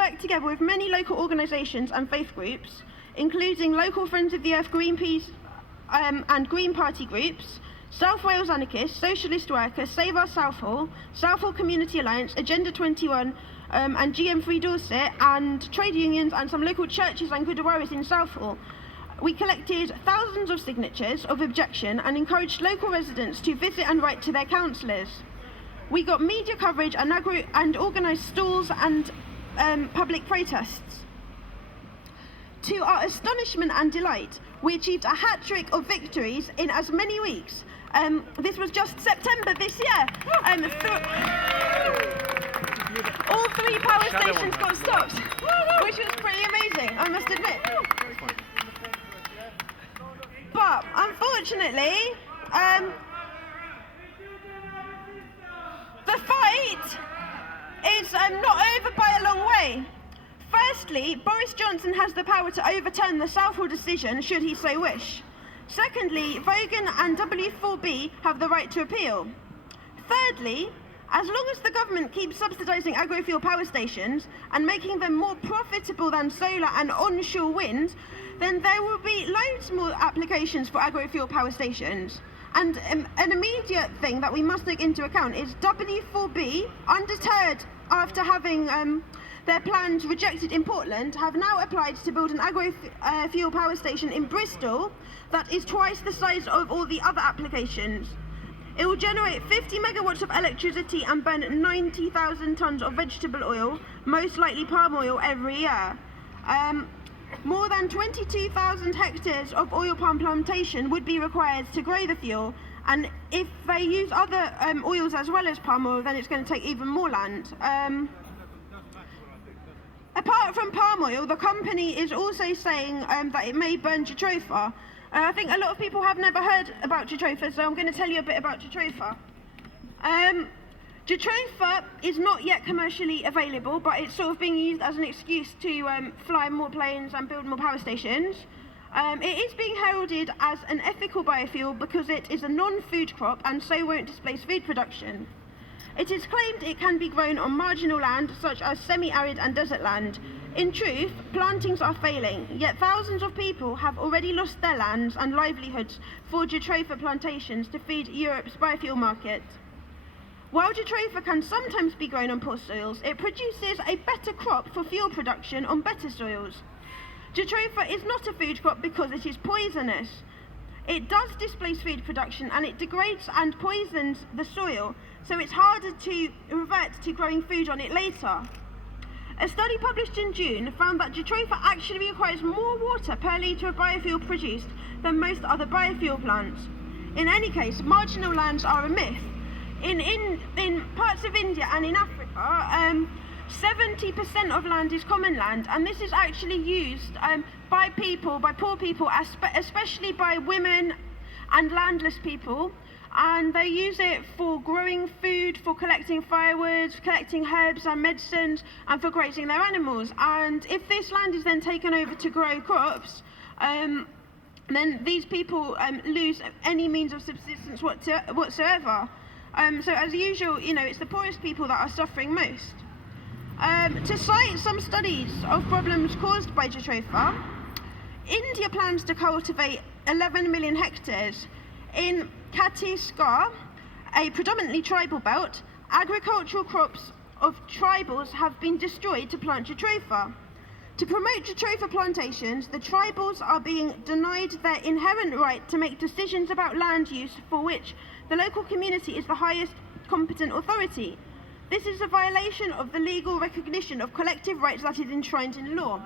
worked together with many local organisations and faith groups, including local Friends of the Earth, Greenpeace and Green Party groups, South Wales Anarchists, Socialist Workers, Save Our Southall, Southall Community Alliance, Agenda 21 and GM3 Dorset, and trade unions and some local churches and Gurdwaras in Southall. We collected thousands of signatures of objection and encouraged local residents to visit and write to their councillors. We got media coverage and organised stalls and public protests. To our astonishment and delight, we achieved a hat-trick of victories in as many weeks. This was just September this year. All 3 power stations got stopped, which was pretty amazing, I must admit. But unfortunately, the fight is not over by a long way. Firstly, Boris Johnson has the power to overturn the Southall decision should he so wish. Secondly, Vaughan and W4B have the right to appeal. Thirdly, as long as the government keeps subsidising agrofuel power stations and making them more profitable than solar and onshore wind, then there will be loads more applications for agrofuel power stations. And an immediate thing that we must take into account is W4B, undeterred after having their plans rejected in Portland, have now applied to build an agrofuel power station in Bristol that is twice the size of all the other applications. It will generate 50 megawatts of electricity and burn 90,000 tonnes of vegetable oil, most likely palm oil, every year. More than 22,000 hectares of oil palm plantation would be required to grow the fuel, and if they use other oils as well as palm oil, then it's going to take even more land. Apart from palm oil, the company is also saying that it may burn jatropha. I think a lot of people have never heard about jatropha, so I'm going to tell you a bit about jatropha. Jatropha is not yet commercially available, but it's sort of being used as an excuse to fly more planes and build more power stations. It is being heralded as an ethical biofuel because it is a non-food crop and so won't displace food production. It is claimed it can be grown on marginal land such as semi-arid and desert land. In truth, plantings are failing, yet thousands of people have already lost their lands and livelihoods for jatropha plantations to feed Europe's biofuel market. While jatropha can sometimes be grown on poor soils, it produces a better crop for fuel production on better soils. Jatropha is not a food crop because it is poisonous. It does displace food production and it degrades and poisons the soil, so it's harder to revert to growing food on it later. A study published in June found that jatropha actually requires more water per litre of biofuel produced than most other biofuel plants. In any case, marginal lands are a myth. In parts of India and in Africa, 70% of land is common land, and this is actually used by poor people, especially by women and landless people, and they use it for growing food, for collecting firewood, collecting herbs and medicines, and for grazing their animals. And if this land is then taken over to grow crops, then these people lose any means of subsistence whatsoever. So as usual, it's the poorest people that are suffering most. To cite some studies of problems caused by jatropha, India plans to cultivate 11 million hectares. In Chhattisgarh, a predominantly tribal belt, agricultural crops of tribals have been destroyed to plant jatropha. To promote jatropha plantations, the tribals are being denied their inherent right to make decisions about land use for which the local community is the highest competent authority. This is a violation of the legal recognition of collective rights that is enshrined in law.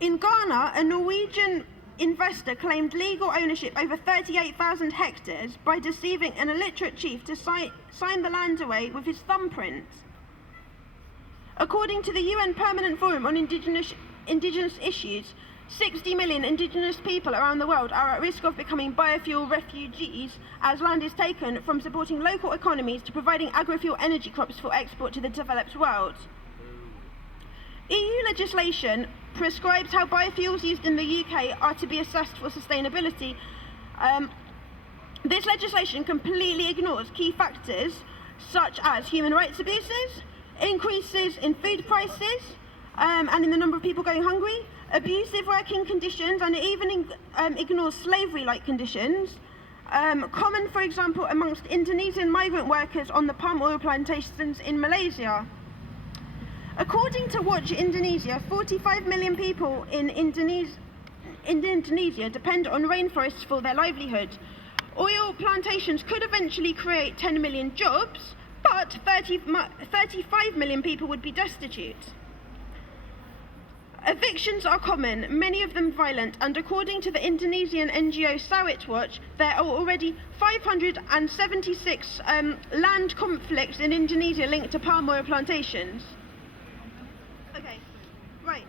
In Ghana, a Norwegian investor claimed legal ownership over 38,000 hectares by deceiving an illiterate chief to sign the land away with his thumbprint. According to the UN Permanent Forum on Indigenous Issues, 60 million indigenous people around the world are at risk of becoming biofuel refugees as land is taken from supporting local economies to providing agrofuel energy crops for export to the developed world. EU legislation prescribes how biofuels used in the UK are to be assessed for sustainability. This legislation completely ignores key factors such as human rights abuses, increases in food prices and in the number of people going hungry, abusive working conditions, and it even ignores slavery-like conditions. Common, for example, amongst Indonesian migrant workers on the palm oil plantations in Malaysia. According to Watch Indonesia, 45 million people in Indonesia depend on rainforests for their livelihood. Oil plantations could eventually create 10 million jobs, but 35 million people would be destitute. Evictions are common, many of them violent, and according to the Indonesian NGO Sawit Watch, there are already 576 land conflicts in Indonesia linked to palm oil plantations. Okay, right.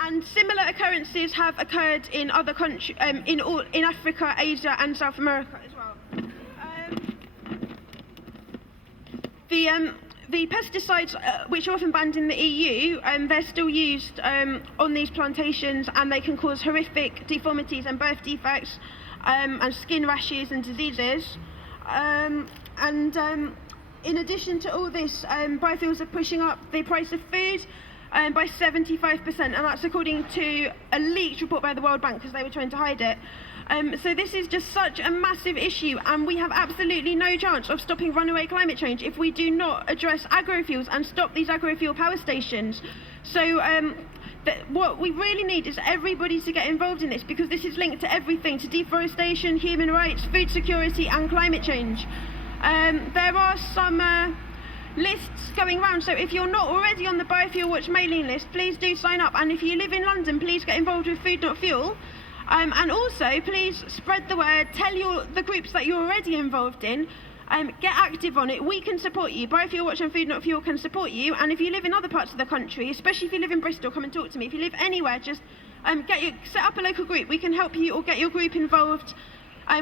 And similar occurrences have occurred in other countries, in Africa, Asia, and South America as well. The pesticides, which are often banned in the EU, they're still used on these plantations, and they can cause horrific deformities and birth defects, and skin rashes and diseases. In addition to all this, biofuels are pushing up the price of food by 75%, and that's according to a leaked report by the World Bank, because they were trying to hide it. So this is just such a massive issue, and we have absolutely no chance of stopping runaway climate change if we do not address agrofuels and stop these agrofuel power stations. So what we really need is everybody to get involved in this, because this is linked to everything, to deforestation, human rights, food security, and climate change. There are some lists going around, so if you're not already on the Biofuel Watch mailing list, please do sign up, and if you live in London, please get involved with Food Not Fuel. And also, please spread the word, tell the groups that you're already involved in, get active on it. We can support you. Biofuelwatch and Food Not Fuel can support you. And if you live in other parts of the country, especially if you live in Bristol, come and talk to me. If you live anywhere, just set up a local group. We can help you or get your group involved.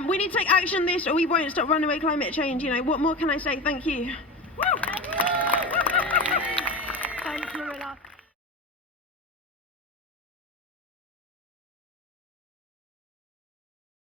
We need to take action on this, or we won't stop runaway climate change. You know, what more can I say? Thank you. Woo!